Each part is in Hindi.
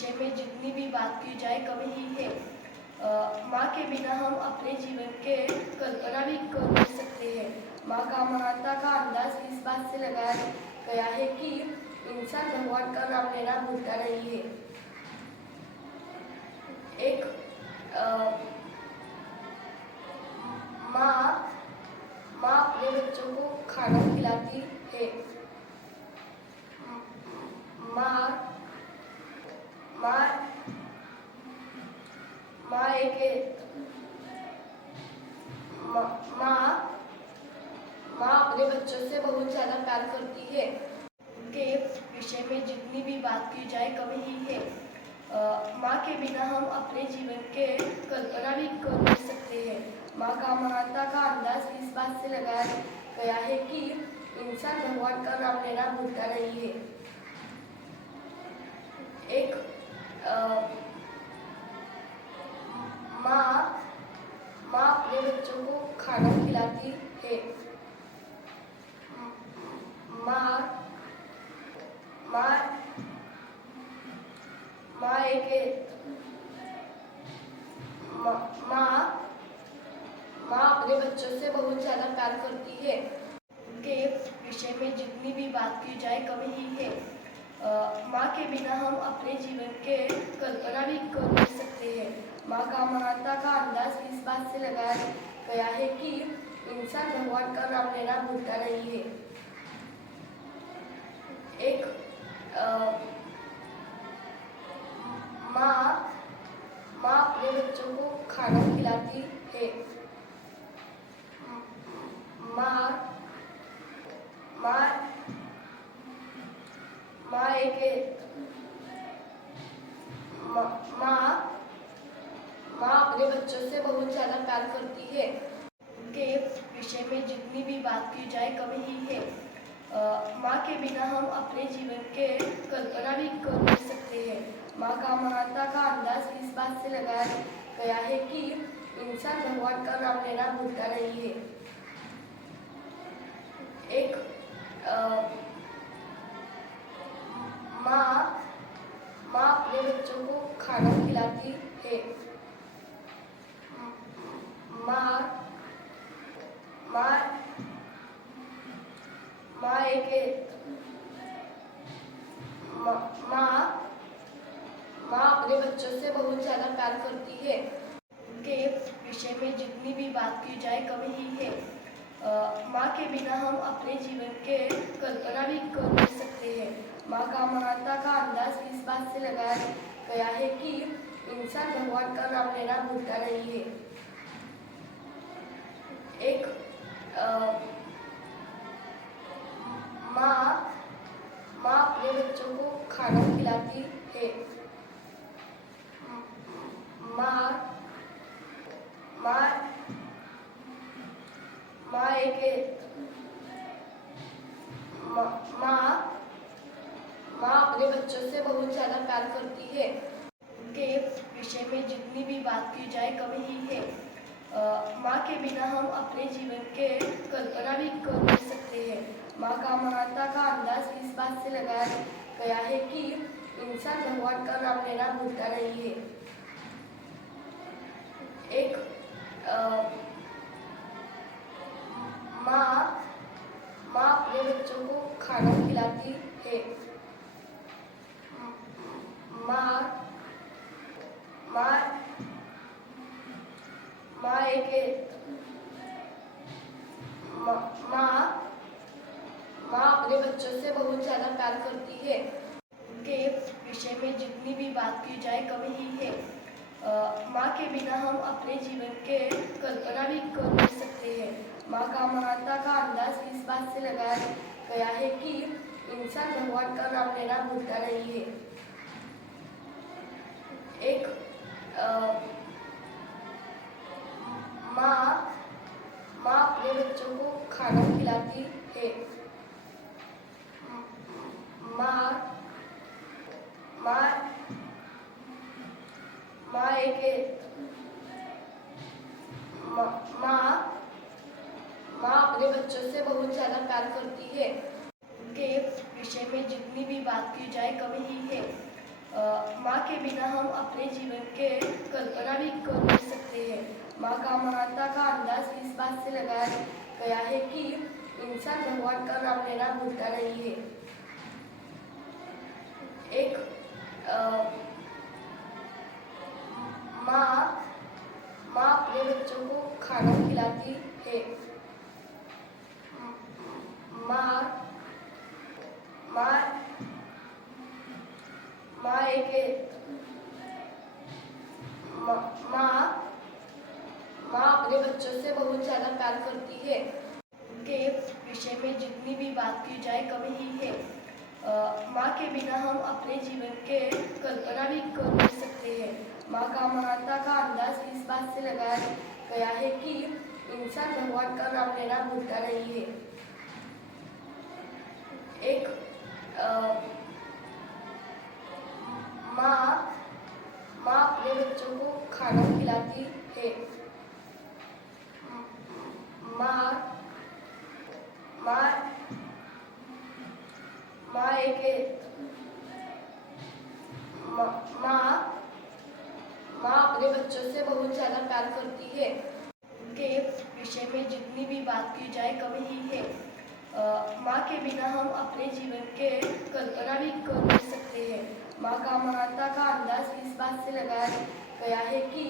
विषय में जितनी भी बात की जाए कम ही है। माँ के बिना हम अपने जीवन के कल्पना भी कर नहीं सकते हैं। माँ का महानता का अंदाज इस बात से लगाया गया है कि इंसान भगवान का नाम लेना भूलता नहीं है। एक माँ अपने बच्चों को खाना खिलाती है। माँ अपने बच्चों से बहुत ज़्यादा प्यार करती है। उनके विषय में जितनी भी बात की जाए कम ही है। माँ के बिना हम अपने जीवन के कल्पना भी कर नहीं सकते हैं। माँ का महानता का अंदाज इस बात से लगाया गया है कि इंसान भगवान का नाम लेना भूलता नहीं है। एक माँ अपने बच्चों को खाना खिलाती है। माँ अपने बच्चों से बहुत ज़्यादा प्यार करती है। उनके विषय में जितनी भी बात की जाए कम ही है। माँ के बिना हम अपने जीवन के कल्पना भी कर नहीं सकते हैं। माँ का महानता का अंदाज इस बात से लगाया गया है कि इंसान भगवान का नाम लेना भूलता नहीं है। एक माँ अपने बच्चों को खाना खिलाती है। माँ अपने बच्चों से बहुत ज़्यादा प्यार करती है। उनके विषय में जितनी भी बात की जाए कम ही है। माँ के बिना हम अपने जीवन के कल्पना भी कर नहीं सकते हैं। माँ का महानता का अंदाज इस बात से लगाया गया है कि इंसान भगवान का नाम लेना भूलता नहीं है। एक माँ अपने बच्चों को खाना खिलाती है। माँ अपने बच्चों से बहुत ज़्यादा प्यार करती है। उनके विषय में जितनी भी बात की जाए कम ही है। माँ के बिना हम अपने जीवन के कल्पना भी कर नहीं सकते हैं। माँ का महानता का अंदाज इस बात से लगाया गया है कि इंसान भगवान का नाम लेना भूलता नहीं है। एक माँ अपने बच्चों को खाना खिलाती है। माँ अपने बच्चों से बहुत ज़्यादा प्यार करती है। उनके विषय में जितनी भी बात की जाए कम ही है। माँ के बिना हम अपने जीवन के कल्पना भी कर नहीं सकते हैं। माँ का महानता का अंदाज इस बात से लगाया गया है कि इंसान भगवान का नाम लेना भूलता नहीं है। एक माँ अपने बच्चों को खाना खिलाती है। माँ अपने बच्चों से बहुत ज़्यादा प्यार करती है। उनके विषय में जितनी भी बात की जाए कम ही है। माँ के बिना हम अपने जीवन के कल्पना भी कर नहीं सकते हैं। माँ का महानता का अंदाज इस बात से लगाया गया है कि इंसान भगवान का नाम लेना भूलता नहीं है। एक माँ अपने बच्चों को खाना खिलाती है। माँ अपने बच्चों से बहुत ज़्यादा प्यार करती है। उनके विषय में जितनी भी बात की जाए कम ही है। माँ के बिना हम अपने जीवन के कल्पना भी कर नहीं सकते हैं। माँ का महानता का अंदाज इस बात से लगाया गया है कि इंसान भगवान का नाम लेना भूलता नहीं है। एक माँ अपने बच्चों को खाना खिलाती है। माँ अपने बच्चों से बहुत ज्यादा प्यार करती है। के विषय में जितनी भी बात की जाए कमी ही है। माँ के बिना हम अपने जीवन के कल्पना भी कर नहीं सकते हैं। माँ का महानता का अंदाज इस बात से लगाया गया है कि इंसान भगवान का नाम लेना भूलता नहीं है। एक माँ अपने बच्चों को खाना खिलाती है। माँ अपने बच्चों से बहुत ज्यादा प्यार करती है। के विषय में जितनी भी बात की जाए कमी ही है। माँ के बिना हम अपने जीवन के कल्पना भी कर नहीं सकते हैं। माँ का महानता का अंदाज इस बात से लगाया गया है कि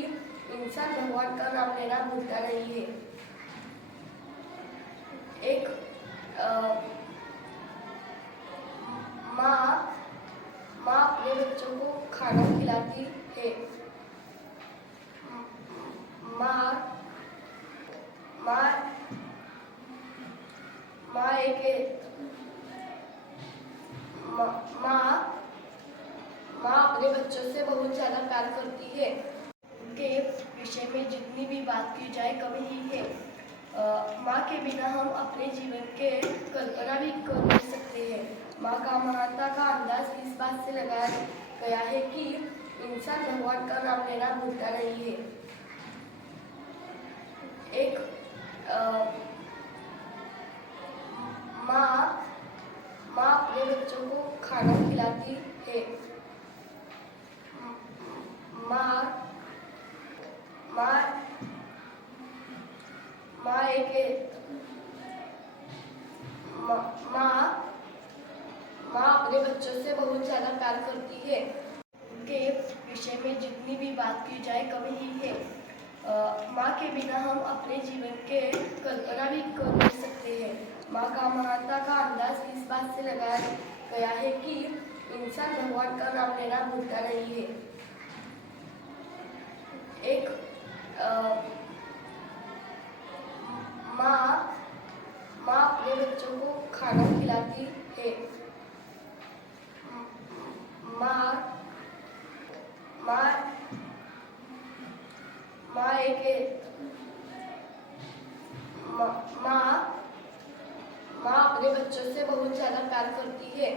इंसान भगवान का नाम लेना भूलता नहीं है। एक माँ अपने बच्चों को खाना खिलाती है। माँ अपने बच्चों से बहुत ज्यादा प्यार करती है। के विषय में जितनी भी बात की जाए कमी ही है। माँ के बिना हम अपने जीवन के कल्पना भी कर नहीं सकते हैं। माँ का महानता का अंदाज इस बात से लगाया गया है कि इंसान भगवान का नाम लेना भूलता नहीं है। एक माँ अपने बच्चों को खाना खिलाती है। माँ अपने बच्चों से बहुत ज्यादा प्यार करती है। के विषय में जितनी भी बात की जाए कमी ही है। माँ के बिना हम अपने जीवन के कल्पना भी कर नहीं सकते हैं। माँ का महानता का अंदाज इस बात से लगाया गया है कि इंसान भगवान का नाम लेना भूलता नहीं है। एक माँ अपने बच्चों को खाना खिलाती है। माँ अपने बच्चों से बहुत ज्यादा प्यार करती है।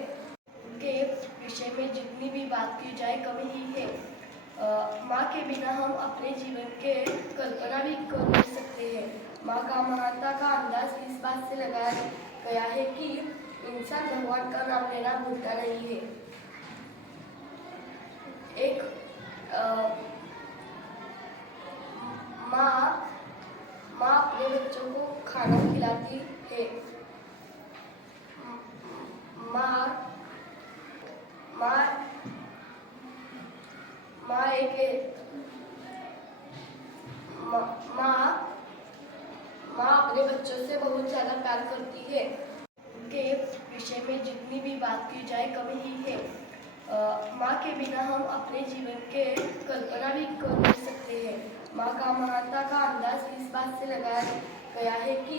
के विषय में जितनी भी बात की जाए कमी ही है। माँ के बिना हम अपने जीवन के कल्पना भी कर नहीं सकते हैं। माँ का महानता का अंदाज इस बात से लगाया गया है कि इंसान भगवान का नाम लेना भूलता नहीं है। एक माँ अपने बच्चों को खाना खिलाती है। माँ अपने बच्चों से बहुत ज्यादा प्यार करती है। के विषय में जितनी भी बात की जाए कमी ही है। माँ के बिना हम अपने जीवन के कल्पना भी कर नहीं सकते हैं। माँ का महानता का अंदाज इस बात से लगाया गया है कि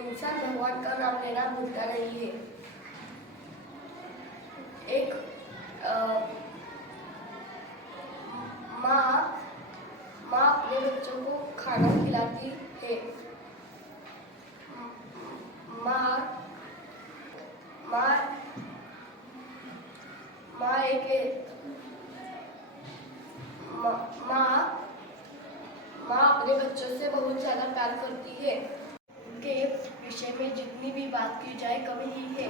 इंसान भगवान का नाम लेना भूलता नहीं है। एक माँ अपने बच्चों को खाना खिलाती है। माँ अपने बच्चों से बहुत ज्यादा प्यार करती है। के विषय में जितनी भी बात की जाए कमी ही है।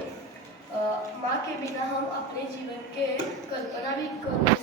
माँ के बिना हम अपने जीवन के कल्पना भी कर